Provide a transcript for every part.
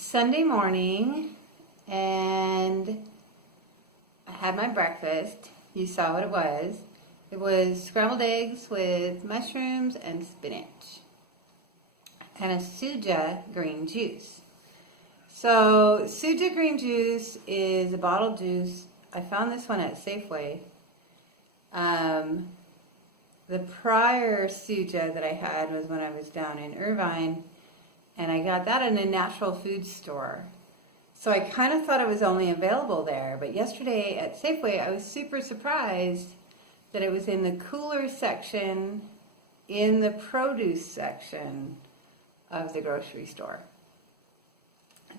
Sunday morning, and I had my breakfast. You saw what it was. It was scrambled eggs with mushrooms and spinach and a suja green juice. So suja green juice is a bottled juice. I found this one at Safeway. The prior suja that I had was when I was down in Irvine, and I got that in a natural food store. So I kind of thought it was only available there, but yesterday at Safeway I was super surprised that it was in the cooler section in the produce section of the grocery store.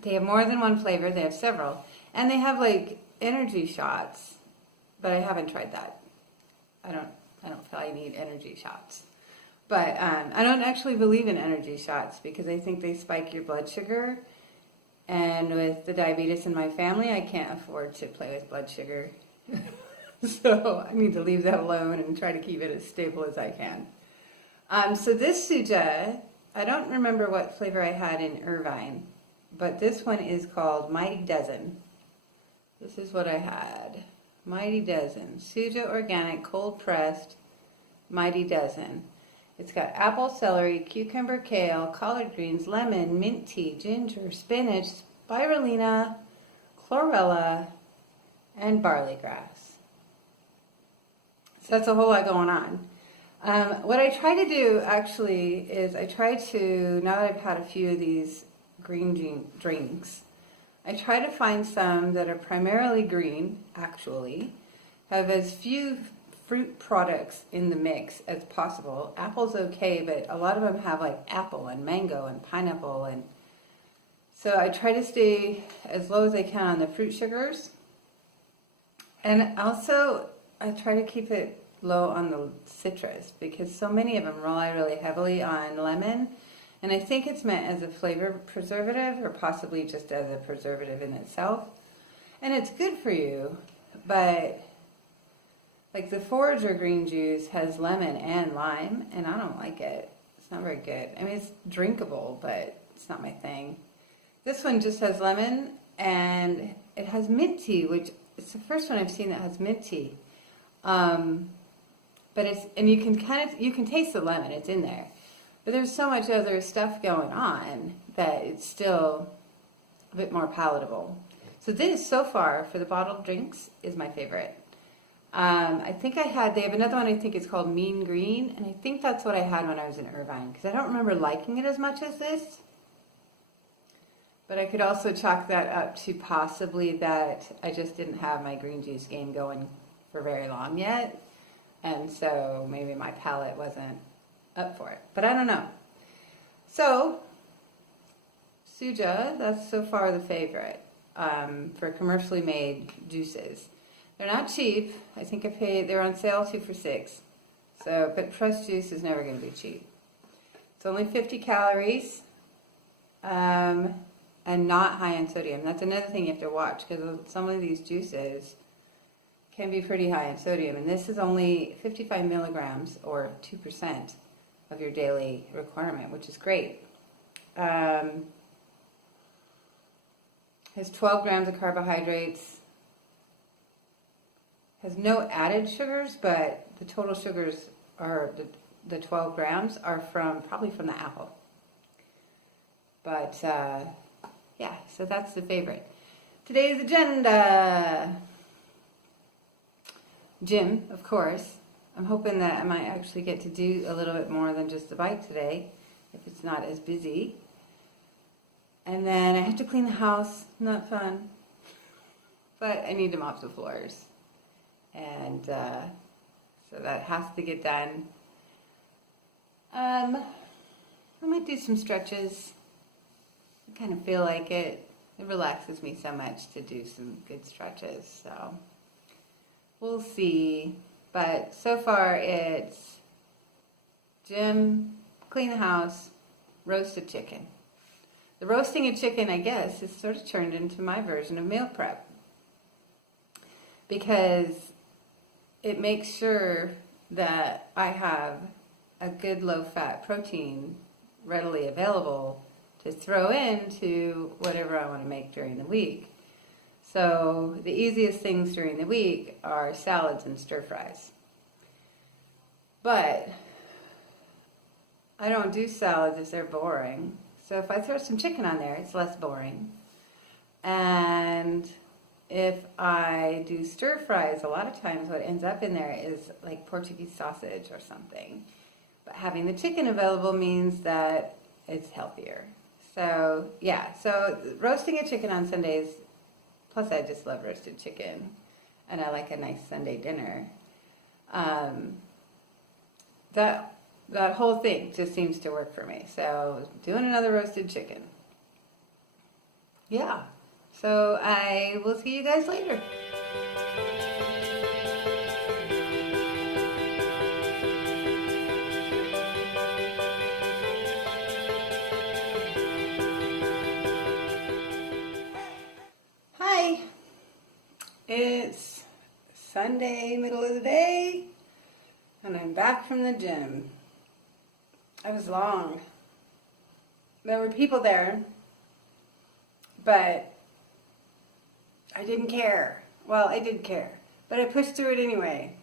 They have more than one flavor, they have several, and they have like energy shots, but I haven't tried that. I don't feel I need energy shots. But I don't actually believe in energy shots because I think they spike your blood sugar. And with the diabetes in my family, I can't afford to play with blood sugar. So I need to leave that alone and try to keep it as stable as I can. So this suja, I don't remember what flavor I had in Irvine, but this one is called Mighty Dozen. This is what I had. Mighty Dozen. Suja Organic Cold Pressed Mighty Dozen. It's got apple, celery, cucumber, kale, collard greens, lemon, mint tea, ginger, spinach, spirulina, chlorella, and barley grass. So that's a whole lot going on. What I try to do actually is I try to, now that I've had a few of these green drinks, I try to find some that are primarily green, actually, have as few fruit products in the mix as possible. Apple's okay, but a lot of them have like apple and mango and pineapple, and so I try to stay as low as I can on the fruit sugars, and also I try to keep it low on the citrus because so many of them rely really heavily on lemon, and I think it's meant as a flavor preservative or possibly just as a preservative in itself, and it's good for you, but like the Forager green juice has lemon and lime, and I don't like it. It's not very good. I mean, it's drinkable, but it's not my thing. This one just has lemon, and it has mint tea, which it's the first one I've seen that has mint tea. But it's, and you can taste the lemon, it's in there. But there's so much other stuff going on that it's still a bit more palatable. So this, so far, for the bottled drinks, is my favorite. I think they have another one I think it's called Mean Green, and I think that's what I had when I was in Irvine, because I don't remember liking it as much as this. But I could also chalk that up to possibly that I just didn't have my green juice game going for very long yet, and so maybe my palate wasn't up for it. But I don't know. So, suja, that's so far the favorite for commercially made juices. They're not cheap. I think they're on sale 2 for $6. So, but fresh juice is never going to be cheap. It's only 50 calories and not high in sodium. That's another thing you have to watch because some of these juices can be pretty high in sodium. And this is only 55 milligrams or 2% of your daily requirement, which is great. Has 12 grams of carbohydrates. Has no added sugars, but the total sugars are the 12 grams are probably from the apple. But yeah, so that's the favorite. Today's agenda: gym, of course. I'm hoping that I might actually get to do a little bit more than just the bike today, if it's not as busy. And then I have to clean the house. Not fun, but I need to mop the floors. And so that has to get done. I might do some stretches. I kind of feel like it. It relaxes me so much to do some good stretches. So we'll see. But so far it's gym, clean the house, roast a chicken. The roasting of chicken, I guess, is sort of turned into my version of meal prep. Because it makes sure that I have a good low-fat protein readily available to throw into whatever I want to make during the week. So the easiest things during the week are salads and stir fries. But I don't do salads if they're boring. So if I throw some chicken on there, it's less boring. And if I do stir fries, a lot of times what ends up in there is like Portuguese sausage or something. But having the chicken available means that it's healthier. So yeah, so roasting a chicken on Sundays, plus I just love roasted chicken, and I like a nice Sunday dinner. That whole thing just seems to work for me. So doing another roasted chicken. Yeah. So I will see you guys later. Hi. It's Sunday, middle of the day, and I'm back from the gym. I was long. There were people there, but I didn't care. Well, I did care, but I pushed through it anyway.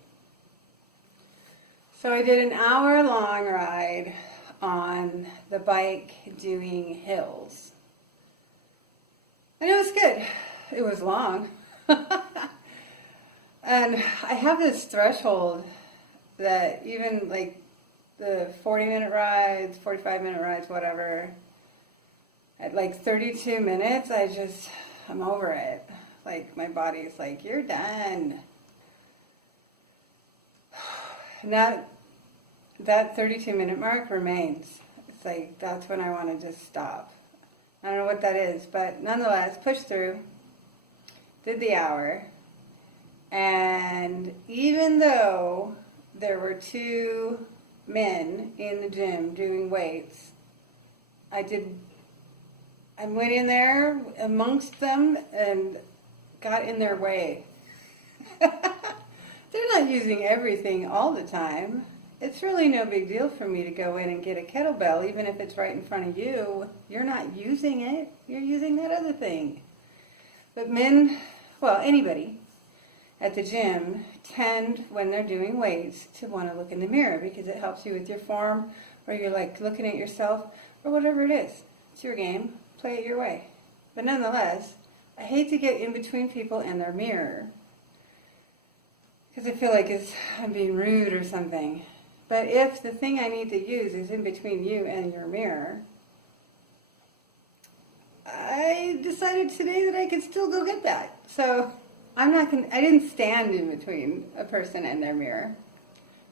So I did an hour-long ride on the bike doing hills. And it was good. It was long. And I have this threshold that even like the 40-minute rides, 45-minute rides, whatever, at like 32 minutes, I'm over it. Like my body's like, you're done. And that 32-minute mark remains. It's like, that's when I want to just stop. I don't know what that is, but nonetheless, pushed through, did the hour, and even though there were 2 men in the gym doing weights, I went in there amongst them and got in their way. They're not using everything all the time. It's really no big deal for me to go in and get a kettlebell, even if it's right in front of you. You're not using it. You're using that other thing. But men, well, anybody at the gym tend, when they're doing weights, to want to look in the mirror because it helps you with your form, or you're like looking at yourself, or whatever it is. It's your game. Play it your way. But nonetheless, I hate to get in between people and their mirror because I feel like I'm being rude or something. But if the thing I need to use is in between you and your mirror, I decided today that I could still go get that. So I didn't stand in between a person and their mirror,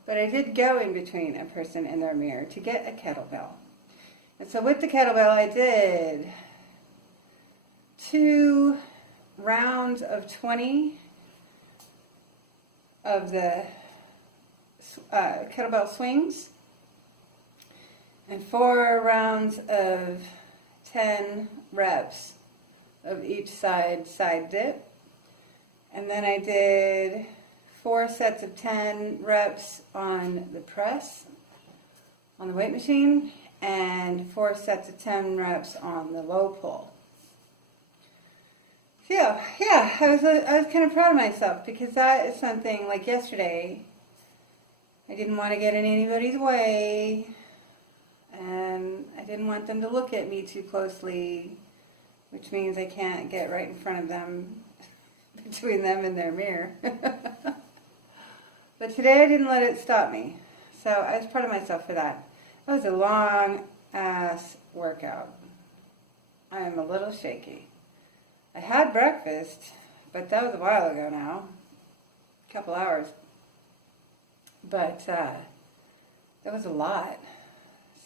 but I did go in between a person and their mirror to get a kettlebell. And so with the kettlebell, I did 2 rounds of 20 of the kettlebell swings and 4 rounds of 10 reps of each side dip. And then I did 4 sets of 10 reps on the press, on the weight machine, and 4 sets of 10 reps on the low pull. So yeah, I was kind of proud of myself because that is something like yesterday. I didn't want to get in anybody's way, and I didn't want them to look at me too closely, which means I can't get right in front of them, between them and their mirror. But today I didn't let it stop me, so I was proud of myself for that. That was a long-ass workout. I am a little shaky. I had breakfast, but that was a while ago now, a couple hours. But that was a lot.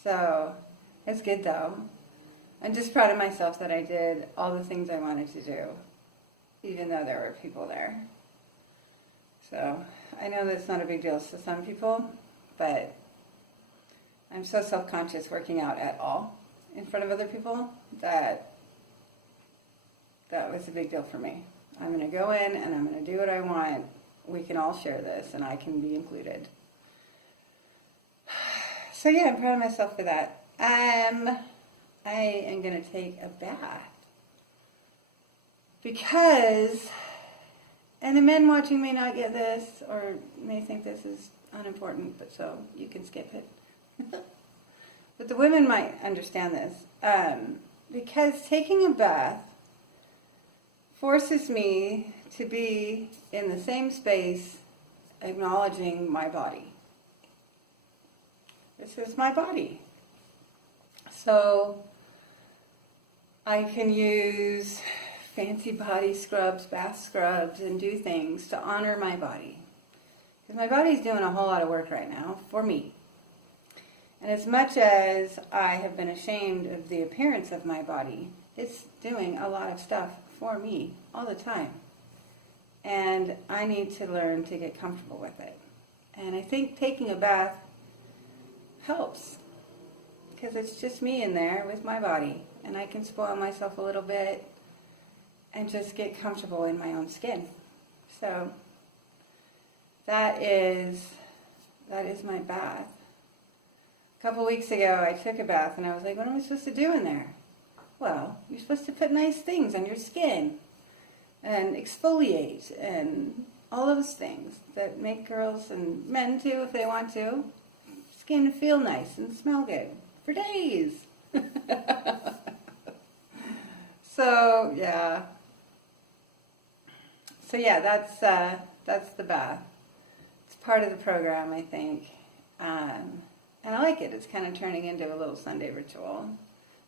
So it's good though. I'm just proud of myself that I did all the things I wanted to do, even though there were people there. So I know that's not a big deal to some people, but I'm so self-conscious working out at all in front of other people that was a big deal for me. I'm going to go in and I'm going to do what I want. We can all share this and I can be included. So yeah, I'm proud of myself for that. I am going to take a bath. Because, and the men watching may not get this or may think this is unimportant, but so you can skip it. But the women might understand this. Because taking a bath forces me to be in the same space acknowledging my body. This is my body. So I can use fancy body scrubs, bath scrubs, and do things to honor my body. Because my body's doing a whole lot of work right now for me. And as much as I have been ashamed of the appearance of my body, it's doing a lot of stuff for me all the time. And I need to learn to get comfortable with it. And I think taking a bath helps. Because it's just me in there with my body. And I can spoil myself a little bit and just get comfortable in my own skin. So that is my bath. A couple weeks ago I took a bath and I was like, what am I supposed to do in there? Well, you're supposed to put nice things on your skin and exfoliate and all those things that make girls and men too, if they want to, skin feel nice and smell good for days. So yeah, that's the bath. It's part of the program, I think, and I like it. It's kind of turning into a little Sunday ritual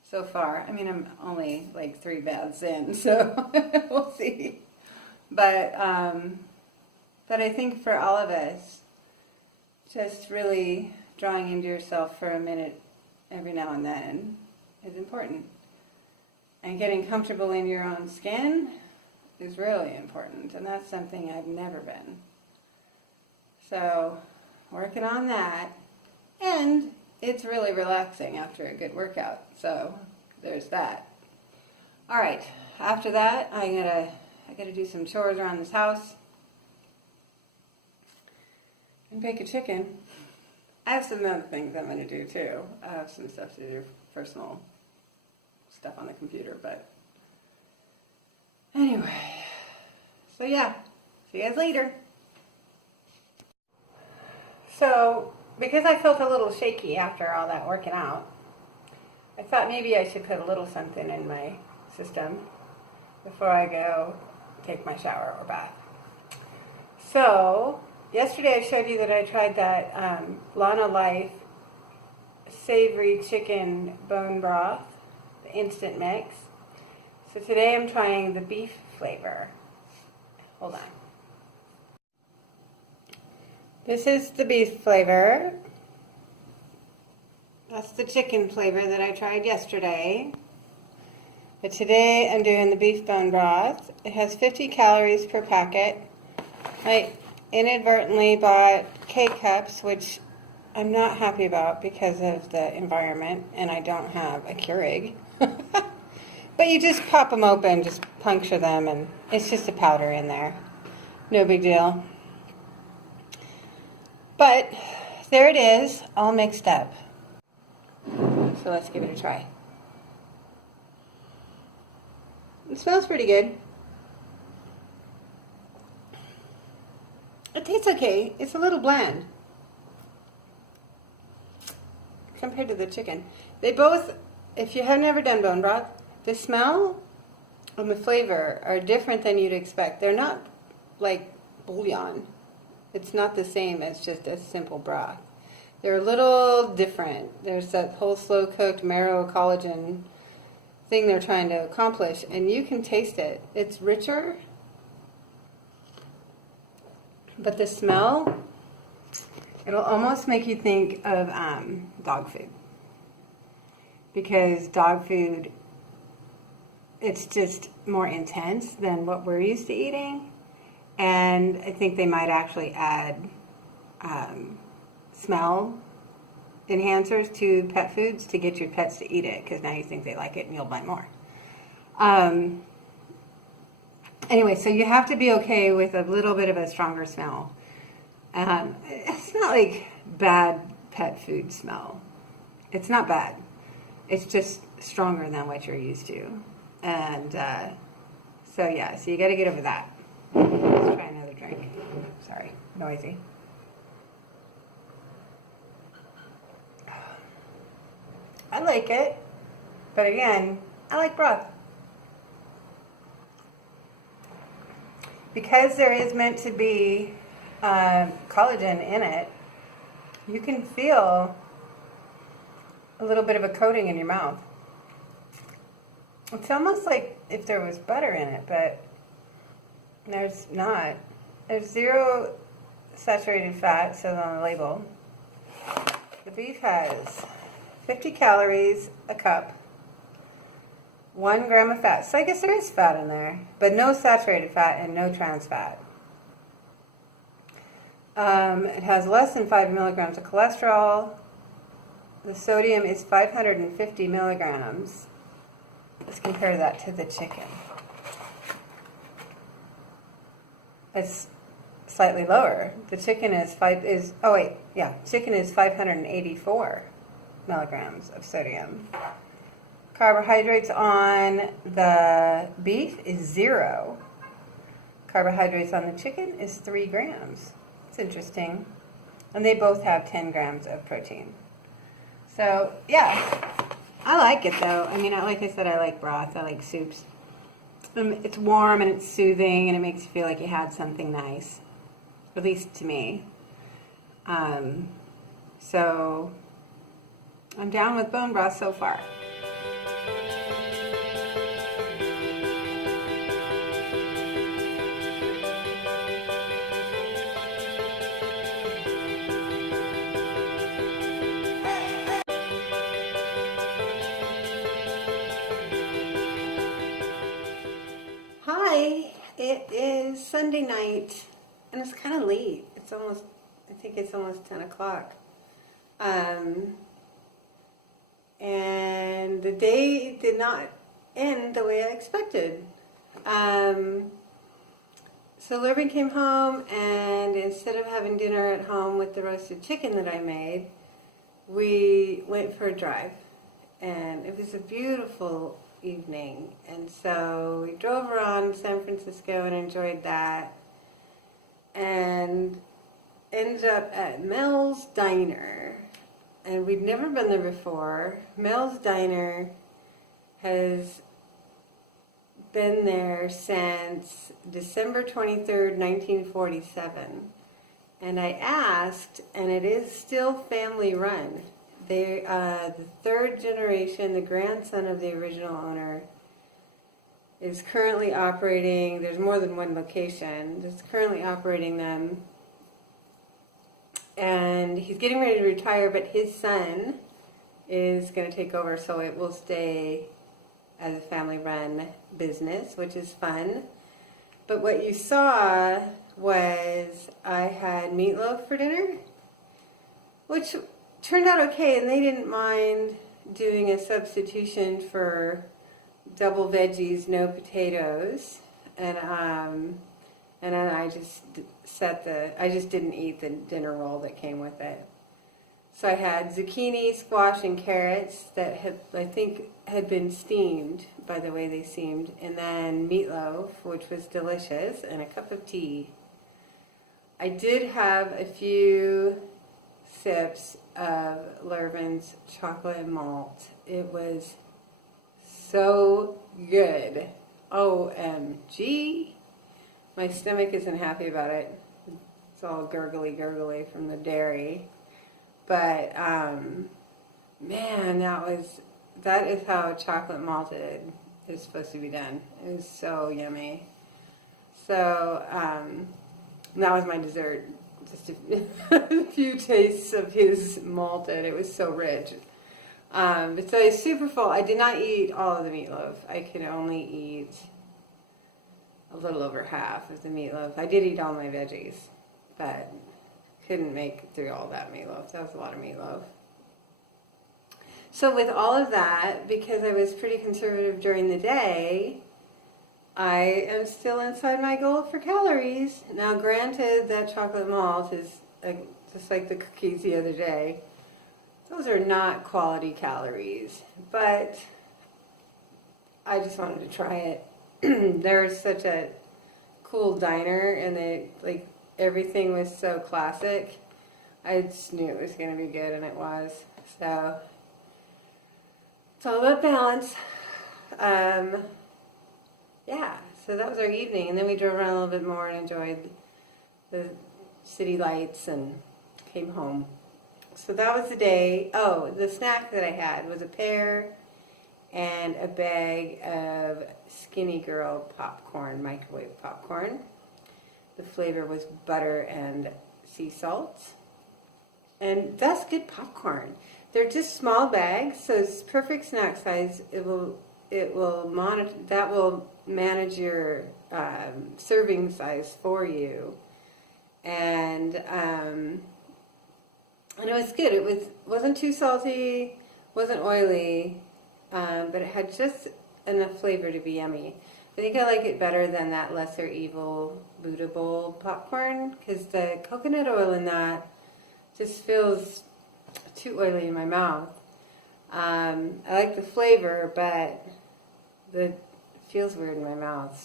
so far. I mean, I'm only like 3 baths in, so we'll see. But I think for all of us, just really drawing into yourself for a minute every now and then is important. And getting comfortable in your own skin is really important, and that's something I've never been. So, working on that, and it's really relaxing after a good workout, so there's that. All right, after that, I gotta do some chores around this house and bake a chicken. I have some other things I'm gonna do too. I have some stuff to do, personal stuff on the computer, but anyway, so yeah, see you guys later. So, because I felt a little shaky after all that working out, I thought maybe I should put a little something in my system before I go take my shower or bath. So, yesterday I showed you that I tried that Lana Life savory chicken bone broth, the instant mix. So today I'm trying the beef flavor. Hold on. This is the beef flavor. That's the chicken flavor that I tried yesterday. But today I'm doing the beef bone broth. It has 50 calories per packet. I inadvertently bought K-cups, which I'm not happy about because of the environment, and I don't have a Keurig. But you just pop them open, just puncture them, and it's just a powder in there. No big deal. But there it is, all mixed up. So let's give it a try. It smells pretty good. It tastes okay. It's a little bland compared to the chicken. They both, if you have never done bone broth, the smell and the flavor are different than you'd expect. They're not like bouillon. It's not the same as just a simple broth. They're a little different. There's that whole slow-cooked marrow collagen thing they're trying to accomplish, and you can taste it. It's richer, but the smell, it'll almost make you think of dog food. Because dog food, it's just more intense than what we're used to eating. And I think they might actually add smell enhancers to pet foods to get your pets to eat it, because now you think they like it and you'll buy more. Anyway, so you have to be okay with a little bit of a stronger smell. It's not like bad pet food smell. It's not bad. It's just stronger than what you're used to. And so you got to get over that. Let's try another drink. Sorry, noisy. I like it, but again, I like broth. Because there is meant to be collagen in it, you can feel a little bit of a coating in your mouth. It's almost like if there was butter in it, but there's not. There's 0 saturated fat, says on the label. The beef has 50 calories a cup, 1 gram of fat. So I guess there is fat in there, but no saturated fat and no trans fat. It has less than 5 milligrams of cholesterol. The sodium is 550 milligrams. Let's compare that to the chicken. It's slightly lower. The chicken chicken is 584 milligrams of sodium. Carbohydrates on the beef is 0. Carbohydrates on the chicken is 3 grams. It's interesting. And they both have 10 grams of protein. So, yeah, I like it though. I mean, like I said, I like broth. I like soups. It's warm and it's soothing and it makes you feel like you had something nice. At least to me. So, I'm down with bone broth so far. Hi, it is Sunday night, and it's kind of late. I think it's almost 10 o'clock. And the day did not end the way I expected. So Lurvin came home, and instead of having dinner at home with the roasted chicken that I made, we went for a drive. And it was a beautiful evening, and so we drove around San Francisco and enjoyed that, and ended up at Mel's Diner, and we'd never been there before. Mel's Diner has been there since December 23rd, 1947, and I asked, and it is still family run. They, the third generation, the grandson of the original owner, is currently operating. There's more than one location. That's currently operating them, and he's getting ready to retire. But his son is going to take over, so it will stay as a family-run business, which is fun. But what you saw was I had meatloaf for dinner, which turned out okay, and they didn't mind doing a substitution for double veggies, no potatoes, and then I just didn't eat the dinner roll that came with it. So I had zucchini, squash, and carrots that I think had been steamed by the way they seemed, and then meatloaf, which was delicious, and a cup of tea. I did have a few sips of Lurvin's chocolate malt. It was so good. OMG. My stomach isn't happy about it. It's all gurgly from the dairy. But, man, that is how chocolate malted is supposed to be done. It was so yummy. So, that was my dessert. Just a few tastes of his malted. It was so rich. But so it's super full. I did not eat all of the meatloaf. I could only eat a little over half of the meatloaf. I did eat all my veggies, but couldn't make it through all that meatloaf. That was a lot of meatloaf. So with all of that, because I was pretty conservative during the day, I am still inside my goal for calories. Now, granted, that chocolate malt is just like the cookies the other day. It's those are not quality calories, but I just wanted to try it. There's such a cool diner, and like everything was so classic. I just knew it was going to be good, and it was. So it's all about balance. Yeah, so that was our evening, and then we drove around a little bit more and enjoyed the city lights and came home. So that was the day. Oh, the snack that I had was a pear and a bag of Skinny Girl popcorn, microwave popcorn. The flavor was butter and sea salt. And that's good popcorn. They're just small bags, so it's perfect snack size. It will monitor, that will manage your serving size for you. And it was good. Wasn't too salty, wasn't oily, but it had just enough flavor to be yummy. I think I like it better than that Lesser Evil Buddha Bowl popcorn, because the coconut oil in that just feels too oily in my mouth. I like the flavor, but it feels weird in my mouth.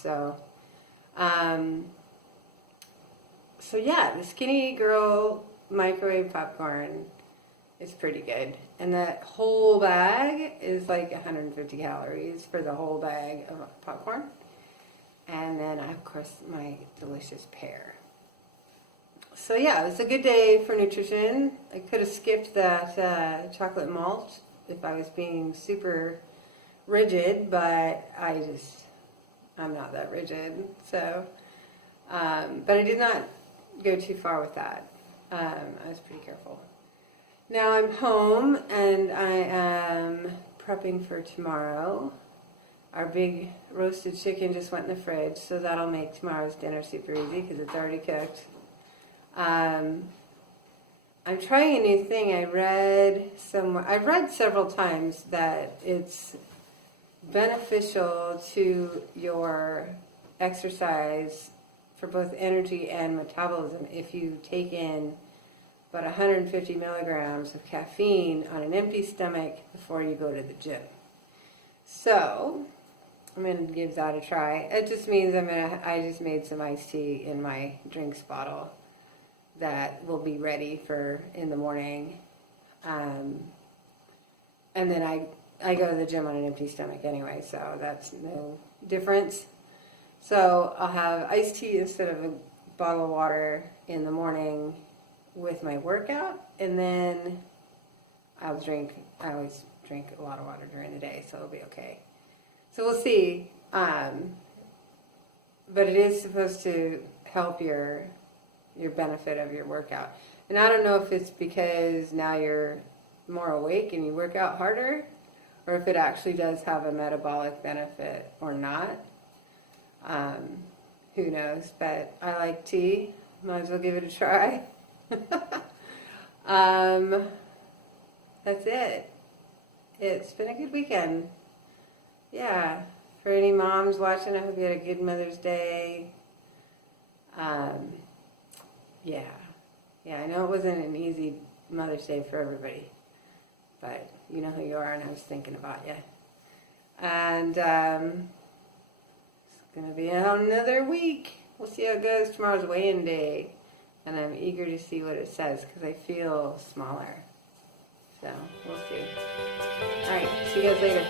So yeah, the Skinny Girl microwave popcorn is pretty good. And that whole bag is like 150 calories for the whole bag of popcorn. And then, of course, my delicious pear. So yeah, it was a good day for nutrition. I could have skipped that chocolate malt if I was being super rigid, but I'm not that rigid. So, but I did not go too far with that. I was pretty careful. Now I'm home and I am prepping for tomorrow. Our big roasted chicken just went in the fridge, so that'll make tomorrow's dinner super easy because it's already cooked. I'm trying a new thing. I read several times that it's beneficial to your exercise for both energy and metabolism if you take in about 150 milligrams of caffeine on an empty stomach before you go to the gym. So I'm going to give that a try. It just means I just made some iced tea in my drinks bottle that will be ready for in the morning. And then I go to the gym on an empty stomach anyway, so that's no difference. So I'll have iced tea instead of a bottle of water in the morning with my workout, and then I always drink a lot of water during the day, so it'll be okay. So we'll see. But it is supposed to help your benefit of your workout. And I don't know if it's because now you're more awake and you work out harder, or if it actually does have a metabolic benefit or not. Who knows? But I like tea. Might as well give it a try. That's it. It's been a good weekend. Yeah. For any moms watching, I hope you had a good Mother's Day. Yeah, I know it wasn't an easy Mother's Day for everybody, but you know who you are, and I was thinking about you. And it's going to be another week. We'll see how it goes. Tomorrow's weigh-in day, and I'm eager to see what it says because I feel smaller. So we'll see. All right, see you guys later.